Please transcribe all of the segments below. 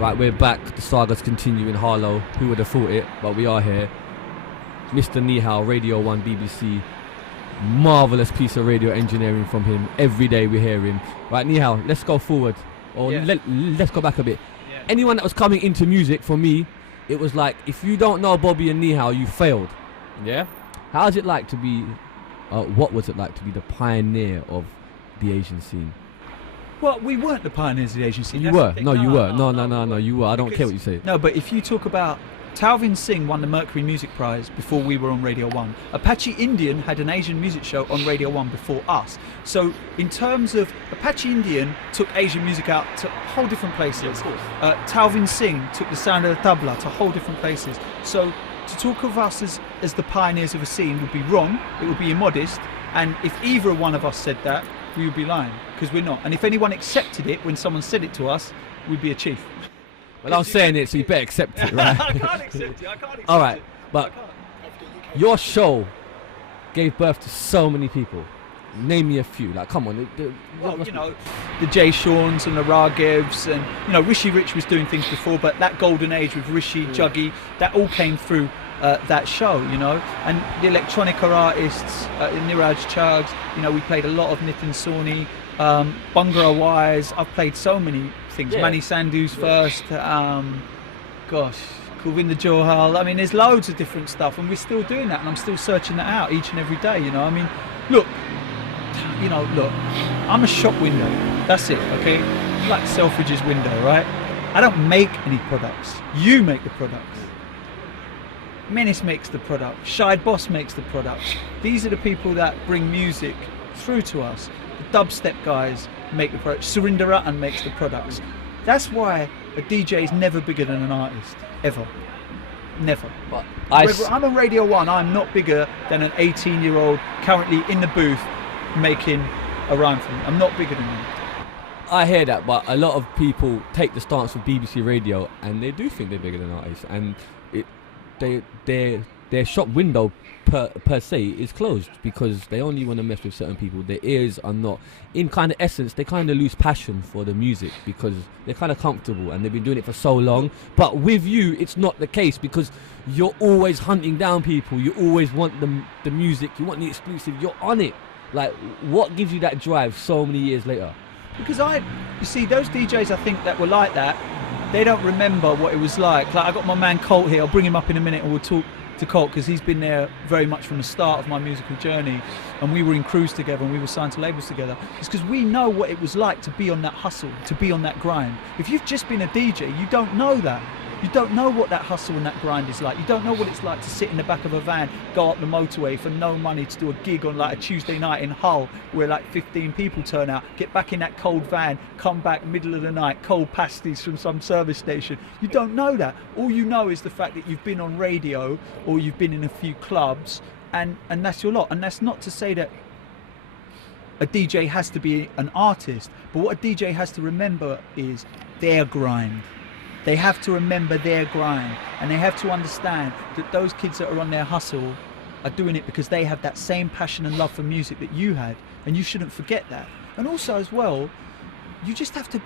Right, we're back. The sagas continue in Harlow. Who would have thought it? But we are here. Mr. Nihal, Radio 1 BBC. Marvellous piece of radio engineering from him. Every day we hear him. Right, Nihal, let's go forward. Or let's go back a bit. Yeah. Anyone that was coming into music, for me, it was like, if you don't know Bobby and Nihal, you failed. Yeah. How's it like to be, what was it like to be the pioneer of the Asian scene? Well, we weren't the pioneers of the Asian scene. You were. No, you were. No, you were. I don't care what you say. No, but if you talk about Talvin Singh won the Mercury Music Prize before we were on Radio 1. Apache Indian had an Asian music show on Radio 1 before us. So in terms of Apache Indian took Asian music out to whole different places. Yeah, of course. Talvin Singh took the sound of the tabla to whole different places. So to talk of us as the pioneers of a scene would be wrong, it would be immodest, and if either one of us said that, we would be lying, because we're not. And if anyone accepted it when someone said it to us, we'd be a chief. Well, I'm saying it, so you better accept it, right? I can't accept it. All right, but your show gave birth to so many people. Name me a few. Like, come on. Well, you know, the Jay Shawns and the Raghevs, and you know, Rishi Rich was doing things before, but that golden age with Rishi, Juggy, that all came through that show, you know. And the electronica artists, Niraj Chuggs, you know, we played a lot of Nitin Sawhney, Bhangra Wise. I've played so many things. Yeah. Mani Sandhu's first. Gosh, Govinda Johal. I mean, there's loads of different stuff, and we're still doing that, and I'm still searching that out each and every day. You know, I mean, look, I'm a shop window. That's it, okay? Like Selfridge's window, right? I don't make any products. You make the products. Menace makes the product. Shide Boss makes the products. These are the people that bring music through to us. The dubstep guys make the products. Surinder Rattan makes the products. That's why a DJ is never bigger than an artist, ever. Never. But I'm on Radio 1, I'm not bigger than an 18-year-old currently in the booth making a rhyme for me. I'm not bigger than them. I hear that, but a lot of people take the stance of BBC Radio, and they do think they're bigger than artists, and their shop window per se is closed because they only want to mess with certain people. Their ears are not, in kind of essence, they kind of lose passion for the music because they're kind of comfortable and they've been doing it for so long. But with you, it's not the case because you're always hunting down people. You always want the music. You want the exclusive. You're on it. Like, what gives you that drive so many years later? Because you see, those DJs I think that were like that, they don't remember what it was like. Like, I got my man Colt here, I'll bring him up in a minute and we'll talk to Colt because he's been there very much from the start of my musical journey, and we were in crews together and we were signed to labels together. It's because we know what it was like to be on that hustle, to be on that grind. If you've just been a DJ, you don't know that. You don't know what that hustle and that grind is like. You don't know what it's like to sit in the back of a van, go up the motorway for no money to do a gig on like a Tuesday night in Hull where like 15 people turn out, get back in that cold van, come back middle of the night, cold pasties from some service station. You don't know that. All you know is the fact that you've been on radio or you've been in a few clubs, and that's your lot. And that's not to say that a DJ has to be an artist, but what a DJ has to remember is their grind. They have to remember their grind, and they have to understand that those kids that are on their hustle are doing it because they have that same passion and love for music that you had, and you shouldn't forget that. And also as well, you just have to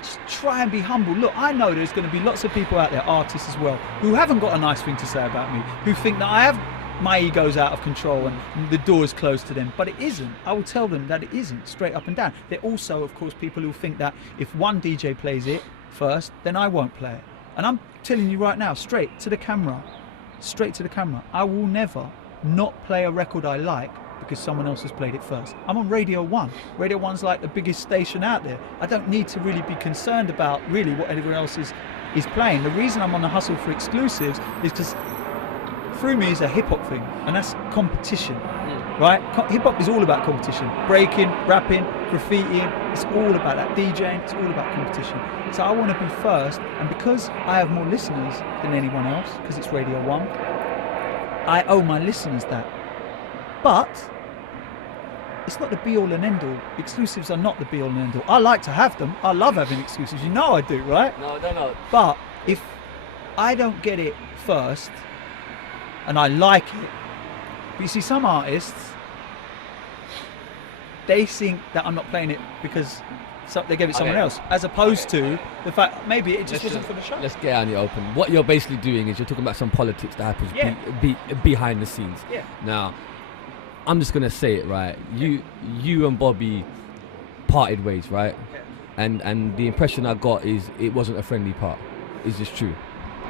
just try and be humble. Look, I know there's going to be lots of people out there, artists as well, who haven't got a nice thing to say about me, who think that my ego's out of control and the door's closed to them, but it isn't. I will tell them that it isn't, straight up and down. There are also, of course, people who think that if one DJ plays it first, then I won't play it. And I'm telling you right now, straight to the camera, I will never not play a record I like because someone else has played it first. I'm on Radio 1. Radio 1's like the biggest station out there. I don't need to really be concerned about really what everyone else is playing. The reason I'm on the hustle for exclusives is because through me is a hip-hop thing, and that's competition, right? Hip-hop is all about competition. Breaking, rapping, graffitiing, it's all about that. DJing, it's all about competition. So I want to be first, and because I have more listeners than anyone else, because it's Radio 1, I owe my listeners that. But it's not the be-all and end-all. Exclusives are not the be-all and end-all. I like to have them. I love having exclusives. You know I do, right? No, I don't know. But if I don't get it first, and I like it, but you see some artists, they think that I'm not playing it because they gave it someone else, as opposed to the fact maybe it just wasn't for the show. Let's get out in the open. What you're basically doing is you're talking about some politics that happens behind the scenes. Yeah. Now, I'm just gonna say it, right. You and Bobby parted ways, right? Yeah. And the impression I got is it wasn't a friendly part. Is this true?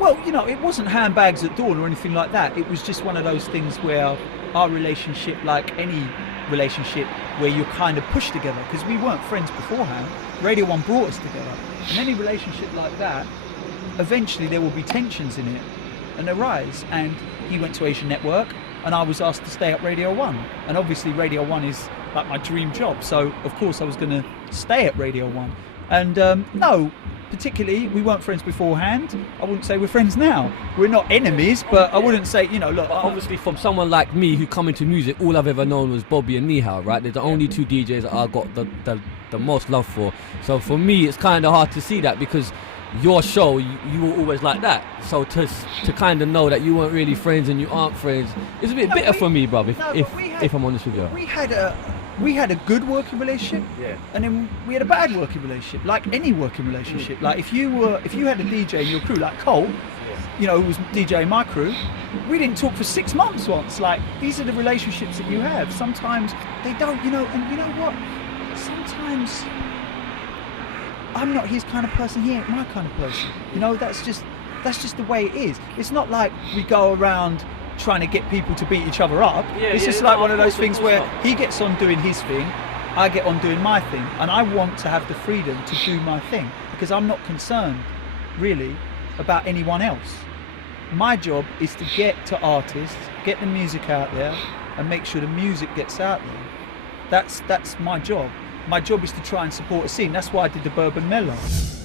Well, it wasn't handbags at dawn or anything like that. It was just one of those things where our relationship, like any relationship where you're kind of pushed together, because we weren't friends beforehand. Radio 1 brought us together. And any relationship like that, eventually there will be tensions in it and arise. And he went to Asian Network and I was asked to stay at Radio 1. And obviously Radio 1 is like my dream job. So of course I was going to stay at Radio 1. And no, particularly, we weren't friends beforehand. I wouldn't say we're friends now. We're not enemies, but I wouldn't say, look. Obviously, from someone like me who come into music, all I've ever known was Bobby and Nihal, right? They're the only two DJs that I got the most love for. So for me, it's kind of hard to see that, because your show, you were always like that. So to kind of know that you weren't really friends and you aren't friends, it's a bit bitter for me, bruv, if I'm honest with you. We had a good working relationship, and then we had a bad working relationship, like any working relationship. Like if you had a DJ in your crew, like Cole, who was DJ in my crew, we didn't talk for 6 months once. Like, these are the relationships that you have. Sometimes they don't, and you know what? Sometimes I'm not his kind of person, he ain't my kind of person. That's just the way it is. It's not like we go around trying to get people to beat each other up. It's just like one of those things where he gets on doing his thing, I get on doing my thing, and I want to have the freedom to do my thing, because I'm not concerned really about anyone else. My job is to get to artists, get the music out there, and make sure the music gets out there. That's my job. My job is to try and support a scene. That's why I did the Bourbon Mellow.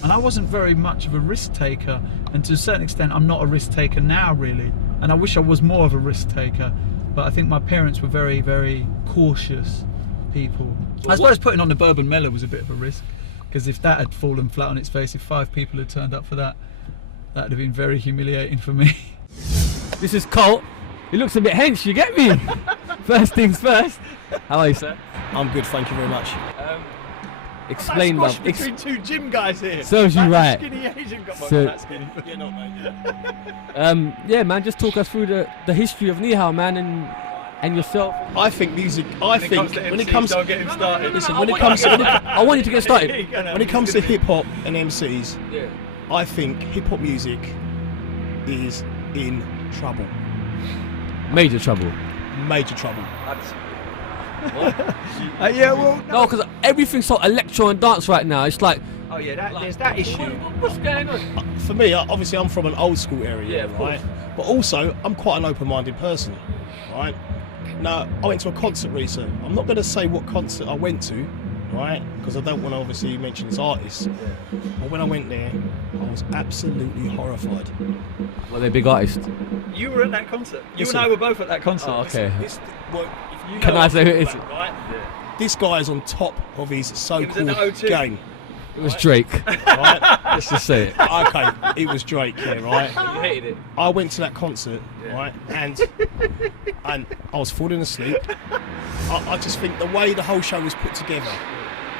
And I wasn't very much of a risk taker, and to a certain extent I'm not a risk taker now, really. And I wish I was more of a risk taker, but I think my parents were very, very cautious people. I suppose putting on the Bourbon Mellow was a bit of a risk, because if that had fallen flat on its face, if 5 people had turned up for that, that would have been very humiliating for me. This is Colt. He looks a bit hench, you get me? First things first. How are you, sir? I'm good, thank you very much. Explain, man. Between two gym guys here. Serves you right. Skinny Asian got So- skinny. Yeah, not mate. Yeah, man, just talk us through the history of Nihal, man, and yourself. I think music. When it comes, don't get him started. listen, when it comes to I want you to get started. when it comes to hip hop and MCs, I think hip hop music is in trouble, Major trouble. major trouble. No, because everything's so electro and dance right now. It's like, Oh yeah, there's that issue. what's going on? For me, obviously, I'm from an old school area, Yeah, of right? But also, I'm quite an open-minded person, right? Now, I went to a concert recently. I'm not going to say what concert I went to, right? Because I don't want to obviously mention this artist. But when I went there, I was absolutely horrified. Well, they're big artists. You were at that concert. You Listen. and I were both at that concert. Oh, okay. Can I say who it is? Right? This guy is on top of his so-called It was at the O2. game. It was Drake. Right? Let's just say it. Okay, it was Drake, yeah, right? You hated it. I went to that concert, right, and I was falling asleep. I just think the way the whole show was put together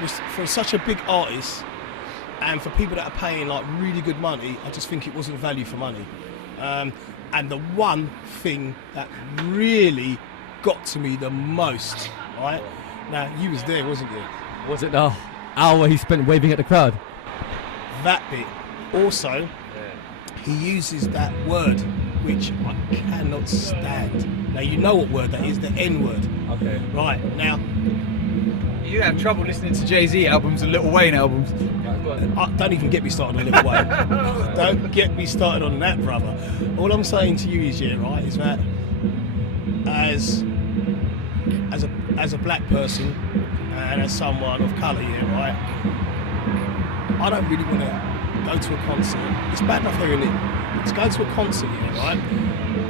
was for such a big artist, and for people that are paying like really good money, I just think it wasn't value for money. And the one thing that really got to me the most, right? Now you was there, wasn't you? Was it the hour he spent waving at the crowd? That bit. Also, he uses that word which I cannot stand. Now you know what word that is, the N word. Okay. Right, now You have trouble listening to Jay-Z albums and Lil Wayne albums. don't even get me started on Little Wayne. Don't get me started on that, brother. All I'm saying to you is, yeah, right, is that as a black person and as someone of colour, yeah, right, I don't really want to go to a concert. It's bad enough hearing it. To go to a concert, yeah, right,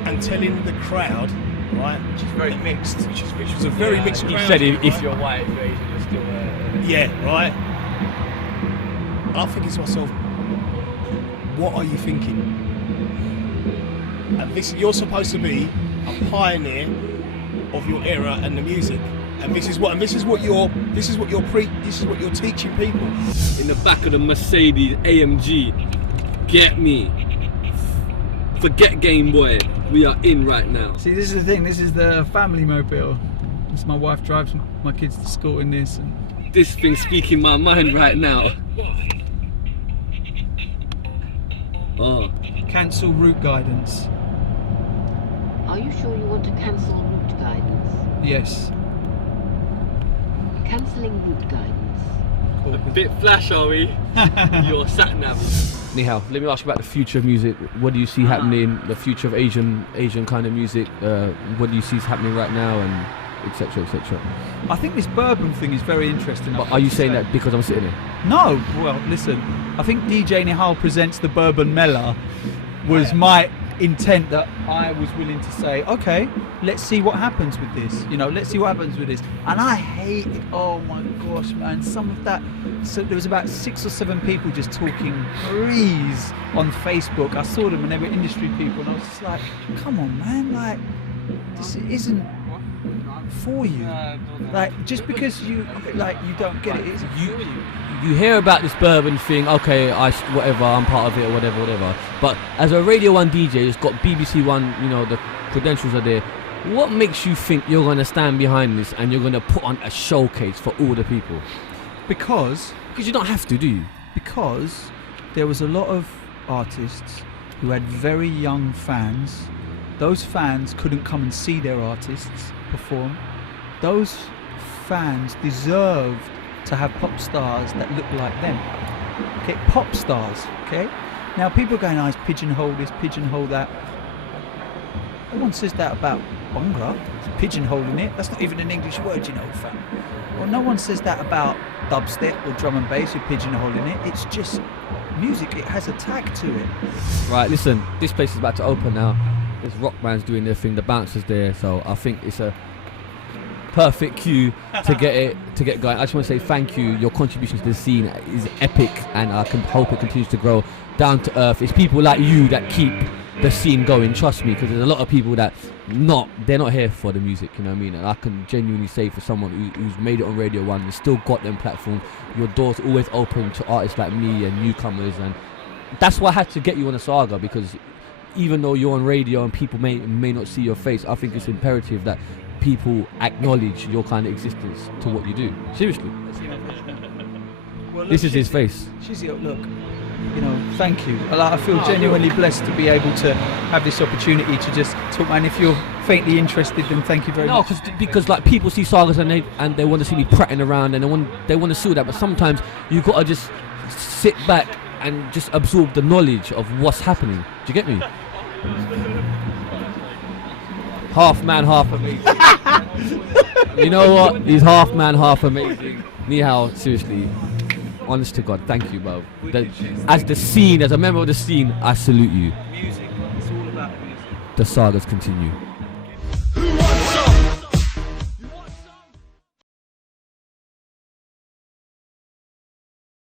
and telling the crowd, right, Which is very mixed. which was a very mixed crowd. You said if right? you're white, if you're Asian, you're still... Yeah, right. And I'm thinking to myself, what are you thinking? And this, you're supposed to be a pioneer of your era and the music. And this is what you're teaching people. In the back of the Mercedes AMG, get me. Forget Game Boy. We are in right now. See, this is the thing. This is the family mobile. This my wife drives my kids to school in this. And This thing's speaking my mind right now. Oh. cancel route guidance. Are you sure you want to cancel route guidance? Yes. Cancelling route guidance. Cool. A bit flash, are we? Your sat nav. Nihal, let me ask you about the future of music. What do you see happening? The future of Asian kind of music. What do you see is happening right now, and etc. etc. I think this bourbon thing is very interesting. But are you saying that because I'm sitting here? No. Well, listen. I think DJ Nihal presents the Bourbon Mela was my intent, that I was willing to say, okay, let's see what happens with this. You know, let's see what happens with this. And I hate it. Oh my gosh, man. Some of that. So there was about 6 or 7 people just talking breeze on Facebook. I saw them and they were industry people, and I was just like, come on, man. Like, this isn't for you. Like, just because you don't get it, it's You hear about this bourbon thing, okay, whatever, I'm part of it, or whatever. But as a Radio 1 DJ, it's got BBC One, you know, the credentials are there. What makes you think you're going to stand behind this and you're going to put on a showcase for all the people? because you don't have to, do you? because there was a lot of artists who had very young fans. Those fans couldn't come and see their artists perform. Those fans deserved to have pop stars that look like them. Okay, pop stars. Okay. Now people are going, "Oh, it's pigeonhole this, pigeonhole that." No one says that about Bhangra. It's pigeonholing it. That's not even an English word, you know, fam. Well, no one says that about dubstep or drum and bass. You're pigeonholing it. It's just music. It has a tag to it. Right, listen, this place is about to open now. There's rock bands doing their thing, the bouncers there, so I think it's a perfect cue to get going. I just want to say thank you. Your contribution to the scene is epic, and I can hope it continues to grow. Down to earth. It's people like you that keep the scene going. Trust me, because there's a lot of people that they're not here for the music. You know what I mean? And I can genuinely say, for someone who's made it on Radio 1 and still got them platforms, your door's always open to artists like me and newcomers, and that's why I had to get you on a Saga, because even though you're on radio and people may not see your face, I think it's imperative that people acknowledge your kind of existence to what you do. Seriously. Well, This is his face. Shizzio, look, you know, thank you. I feel genuinely blessed to be able to have this opportunity to just talk, man. If you're faintly interested, then thank you very much. No, because like people see Sagas and they want to see me prattling around, and they want to see that, but sometimes you got to just sit back and just absorb the knowledge of what's happening. Do you get me? Half man, half amazing. You know what? He's half man, half amazing. Nihal, seriously, honest to God, thank you, bro. As a member of the scene, I salute you. Music, it's all about music. The Sagas continue.